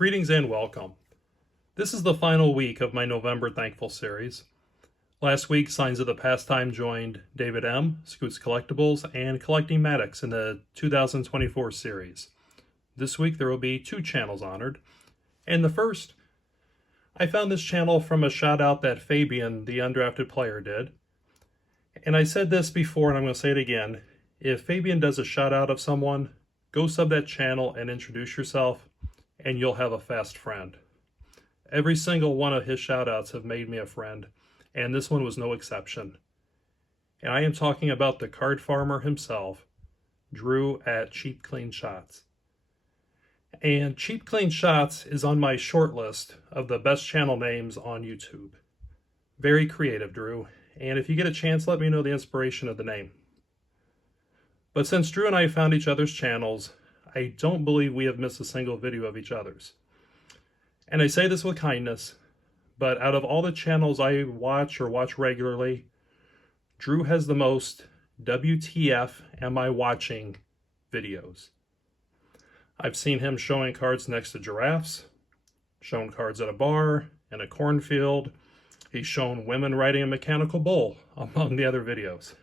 Greetings and welcome. This is the final week of my November Thankful series. Last week, Signs of the Pastime joined David M., Scoots Collectibles, and Collecting Maddox in the 2024 series. This week, there will be two channels honored. And the first, I found this channel from a shout out that Fabian, the undrafted player, did. And I said this before, and I'm going to say it again. If Fabian does a shout out of someone, go sub that channel and introduce yourself, and you'll have a fast friend. Every single one of his shout-outs have made me a friend, and this one was no exception. And I am talking about the card farmer himself, Drew at Cheap Clean Shots. And Cheap Clean Shots is on my short list of the best channel names on YouTube. Very creative, Drew, and if you get a chance, let me know the inspiration of the name. But since Drew and I found each other's channels, I don't believe we have missed a single video of each other's. And I say this with kindness, but out of all the channels I watch regularly, Drew has the most WTF am I watching videos. I've seen him showing cards next to giraffes, shown cards at a bar, in a cornfield. He's shown women riding a mechanical bull, among the other videos.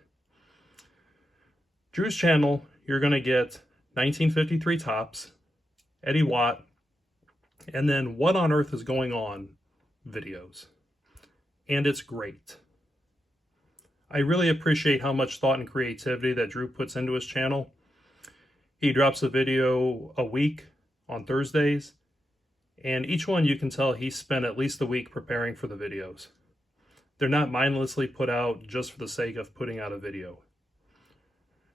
Drew's channel, you're going to get 1953 Topps, Eddie Watt, and then What on Earth is Going On videos. And it's great. I really appreciate how much thought and creativity that Drew puts into his channel. He drops a video a week on Thursdays, and each one you can tell he spent at least a week preparing for the videos. They're not mindlessly put out just for the sake of putting out a video.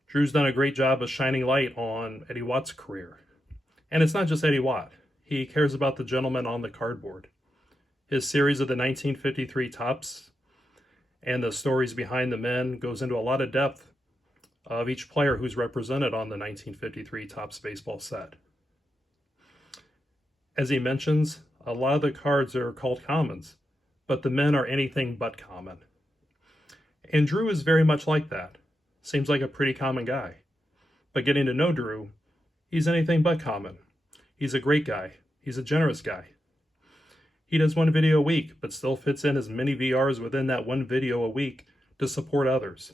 Drew's done a great job of shining light on Eddie Watt's career. And it's not just Eddie Watt. He cares about the gentleman on the cardboard. His series of the 1953 Topps and the stories behind the men goes into a lot of depth of each player who's represented on the 1953 Topps baseball set. As he mentions, a lot of the cards are called commons, but the men are anything but common. And Drew is very much like that. Seems like a pretty common guy. But getting to know Drew, he's anything but common. He's a great guy. He's a generous guy. He does one video a week, but still fits in as many VRs within that one video a week to support others.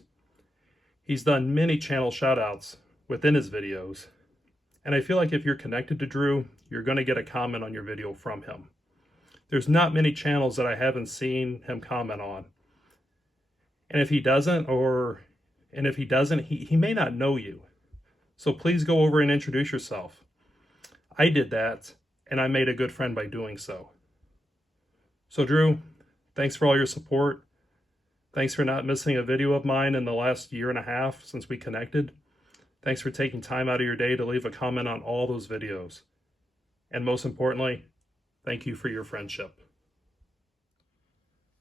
He's done many channel shoutouts within his videos. And I feel like if you're connected to Drew, you're going to get a comment on your video from him. There's not many channels that I haven't seen him comment on. And if he doesn't, he may not know you. So please go over and introduce yourself. I did that, and I made a good friend by doing so. So Drew, thanks for all your support. Thanks for not missing a video of mine in the last year and a half since we connected. Thanks for taking time out of your day to leave a comment on all those videos. And most importantly, thank you for your friendship.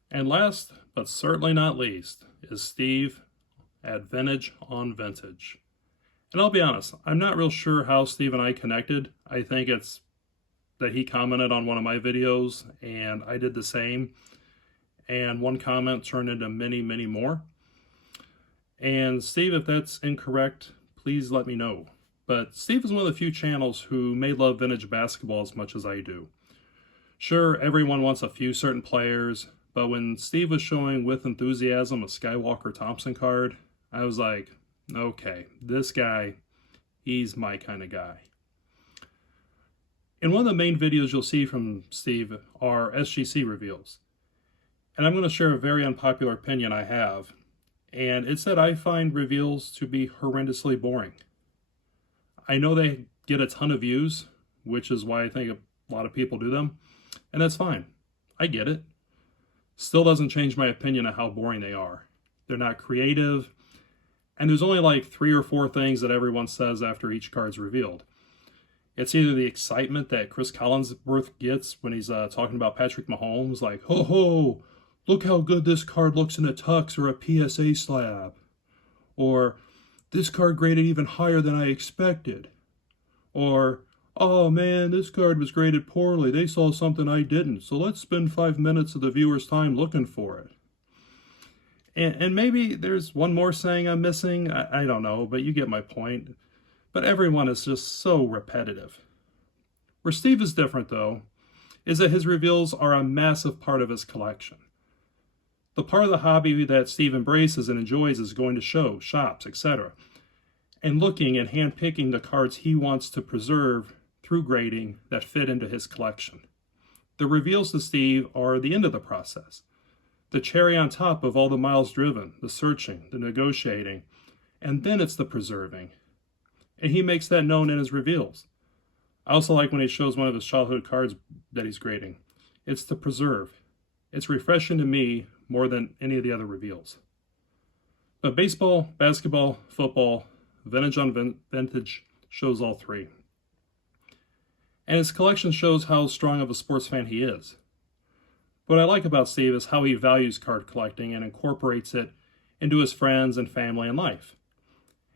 And last, but certainly not least, is Steve at Vintage on Vintage. And I'll be honest, I'm not real sure how Steve and I connected. I think it's that he commented on one of my videos and I did the same. And one comment turned into many, many more. And Steve, if that's incorrect, please let me know. But Steve is one of the few channels who may love vintage basketball as much as I do. Sure, everyone wants a few certain players, but when Steve was showing with enthusiasm a Skywalker Thompson card, I was like, okay, this guy, he's my kind of guy. And one of the main videos you'll see from Steve are SGC reveals. And I'm going to share a very unpopular opinion I have. And it's that I find reveals to be horrendously boring. I know they get a ton of views, which is why I think a lot of people do them. And that's fine. I get it. Still doesn't change my opinion of how boring they are. They're not creative. And there's only like 3 or 4 things that everyone says after each card's revealed. It's either the excitement that Chris Collinsworth gets when he's talking about Patrick Mahomes, like, ho ho, look how good this card looks in a tux or a PSA slab. Or, this card graded even higher than I expected. Or, oh man, this card was graded poorly. They saw something I didn't, so let's spend 5 minutes of the viewer's time looking for it. And maybe there's one more saying I'm missing. I don't know, but you get my point. But everyone is just so repetitive. Where Steve is different, though, is that his reveals are a massive part of his collection. The part of the hobby that Steve embraces and enjoys is going to shows, shops, etc., and looking and handpicking the cards he wants to preserve through grading that fit into his collection. The reveals to Steve are the end of the process, the cherry on top of all the miles driven, the searching, the negotiating, and then it's the preserving. And he makes that known in his reveals. I also like when he shows one of his childhood cards that he's grading. It's the preserve. It's refreshing to me more than any of the other reveals. But baseball, basketball, football, vintage on vintage shows all three. And his collection shows how strong of a sports fan he is. What I like about Steve is how he values card collecting and incorporates it into his friends and family and life.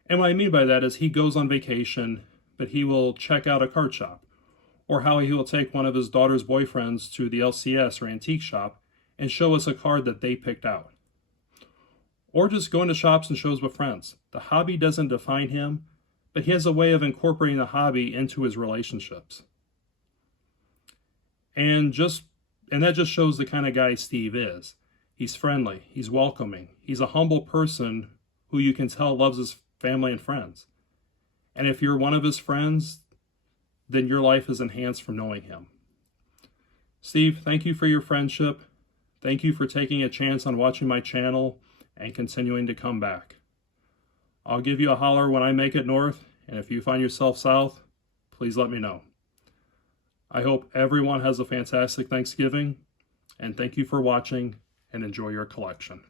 And what I mean by that is he goes on vacation, but he will check out a card shop, or how he will take one of his daughter's boyfriends to the LCS or antique shop and show us a card that they picked out. Or just going to shops and shows with friends. The hobby doesn't define him, but he has a way of incorporating the hobby into his relationships. And that just shows the kind of guy Steve is. He's friendly, he's welcoming, he's a humble person who you can tell loves his family and friends. And if you're one of his friends, then your life is enhanced from knowing him. Steve, thank you for your friendship. Thank you for taking a chance on watching my channel and continuing to come back. I'll give you a holler when I make it north, and if you find yourself south, please let me know. I hope everyone has a fantastic Thanksgiving, and thank you for watching, and enjoy your collection.